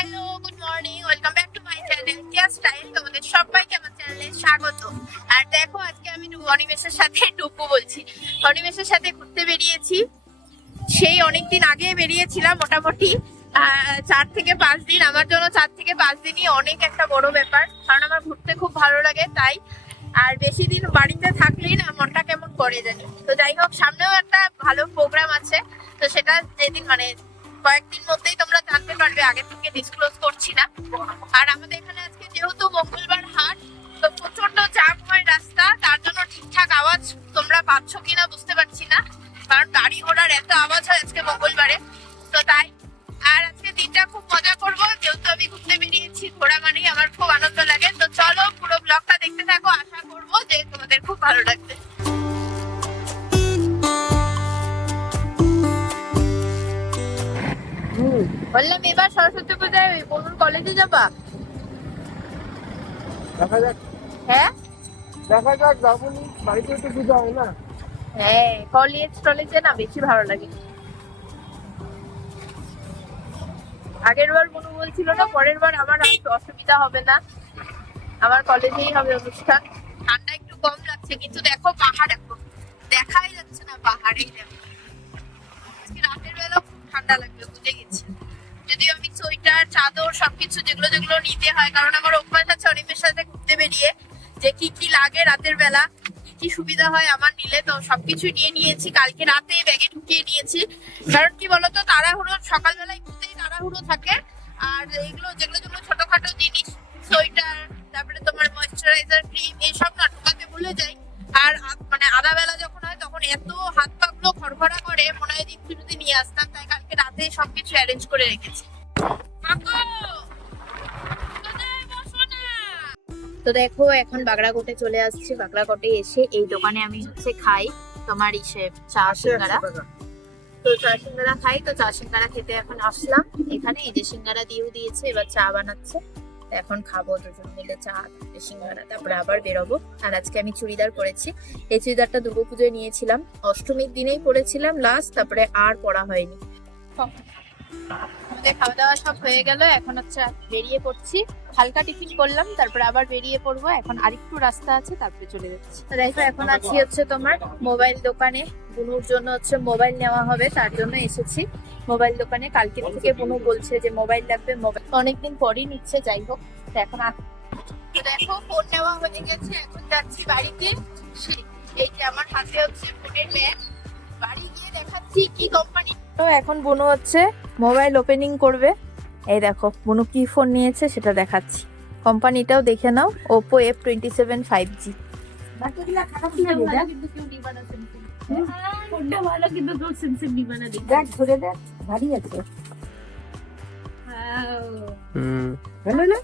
Hello good morning welcome back to my channel Keya style তোমাদের সবাইকে আমার চ্যানেলে স্বাগত। আর দেখো, আজকে আমি অনিমেষের সাথে টুকু বলছি। অনিমেষের সাথে ঘুরতে বেরিয়েছি। সেই অনেকদিন আগে বেরিয়েছিলাম মোটামুটি চার থেকে পাঁচ দিন। আমার জন্য চার থেকে পাঁচ দিনই অনেক একটা বড় ব্যাপার, কারণ আমার ঘুরতে খুব ভালো লাগে, তাই। আর বেশি দিন বাড়িতে থাকলেই না মনটা কেমন করে জানি। তো যাই হোক, সামনেও একটা ভালো প্রোগ্রাম আছে। তো সেটা যেদিন মানে কয়েকদিন মধ্যেই তোমরা জানতে পারবে, আগে থেকে ডিসক্লোজ করছি না। আর আমাদের এখানে আজকে যেহেতু মঙ্গলবার হাট, তো প্রচণ্ড জাম হয় রাস্তা, তার জন্য ঠিকঠাক আওয়াজ তোমরা পাচ্ছ কিনা বুঝতে পারছি না, কারণ গাড়ি ঘোড়ার এত আওয়াজ হয় আজকে মঙ্গলবারে। তো তাই, আর আজকে দিনটা খুব মজা করব, যেহেতু আমি ঘুরতে বেরিয়েছি, ঘোরা মানেই আমার খুব আনন্দ লাগে। তো চলো পুরো ব্লগটা দেখতে থাকো, আশা করব যে তোমাদের খুব ভালো লাগবে। বললাম এবার সরস্বতী পূজায় ওই বলুন কলেজে যাবা? দেখা যাক। হ্যাঁ? দেখা যাক যাবনি বাড়িতে তো পুজো হয় না? হ্যাঁ কলেজ টলেজে না বেশি ভালো লাগে। আগের বার কোনো বলছিল না পরের বার আমার আর অসুবিধা হবে না। আমার কলেজেই হবে অনুষ্ঠান। ঠান্ডা একটু কম লাগছে কিন্তু দেখো পাহাড় এখন দেখাই যাচ্ছে না পাহাড়েই দেখো রাতের বেলা খুব ঠান্ডা লাগবে বুঝে চাদর সবকিছু যেগুলো যেগুলো নিতে হয়, কারণ আমার অভ্যাস আছে অনিমের সাথে ঘুরতে বেরিয়ে যে কি কি লাগে রাতের বেলা, কি কি সুবিধা হয় আমার নিলে, তো সবকিছু নিয়ে নিয়েছি। কালকে রাতে ব্যাগে ঢুকিয়ে নিয়েছি। কারণ কি বলতো, তাড়াহুড়ো, সকালবেলায় ঘুরতেই তাড়াহুড়ো থাকে। আর এইগুলো যেগুলো যেগুলো ছোটখাটো জিনিস, সোয়েটার, তারপরে তোমার ময়শ্চারাইজার ক্রিম এইসব না ঢোকাতে ভুলে যাই। আর মানে আধা বেলা যখন হয়, তখন এত হাত পা গুলো খড়খড়া করে, মনে হয় দিন যদি নিয়ে আসতাম, তাই কালকে রাতে সবকিছু অ্যারেঞ্জ করে রেখেছি? তো দেখো এখন বাগড়াকোটে চলে আসছি। বাগড়াকোটে এসে এই দোকানে আমি হচ্ছে খাই তোমার ইসে চা সিঙ্গারা। তো চা সিঙ্গারা খাই। তো চা সিঙ্গারা খেতে এখন আসলাম। এখানে এই যে সিঙ্গারা দিয়েও দিয়েছে এবার চা বানাচ্ছে। এখন খাব দুজন মিলে চা সিঙ্গারা তারপরে আবার বেরোবো। আর আজকে আমি চুড়িদার পরেছি। এই চুড়িদারটা দুর্গাপুজোয় নিয়েছিলাম। অষ্টমীর দিনেই পরেছিলাম। লাস্ট তারপরে আর পরা হয়নি। খাওয়া দাওয়া সব হয়ে গেল, এখন হচ্ছে বেরিয়ে পড়ছি। হালকা টিফিন করলাম, তারপরে আবার বেরিয়ে পড়ব। এখন আরেকটু রাস্তা আছে, তারপরে চলে যাচ্ছি। দেখো, এখন আছি হচ্ছে তোমার মোবাইল দোকানে। বুনুর জন্য হচ্ছে মোবাইল নেওয়া হবে, তার জন্য এসেছি মোবাইল দোকানে। কালকে থেকে বুনু বলছে যে মোবাইল লাগবে, মোবাইল অনেকদিন পরই নিচ্ছে, যাই হোক। তো এখন দেখো ফোন নেওয়া হয়ে গেছে, এখন যাচ্ছি বাড়িতে। এই যে আমার হাতে হচ্ছে ফোনের ব্যাগ বাড়ি গিয়ে দেখাচ্ছি কি কোম্পানি তো এখন বুনু হচ্ছে মোবাইল ওপেনিং করবে। এই দেখো বুনু কি ফোন নিয়েছে সেটা দেখাচ্ছি। কোম্পানিটাও দেখে নাও Oppo F twenty seven five G ভালো কিন্তু না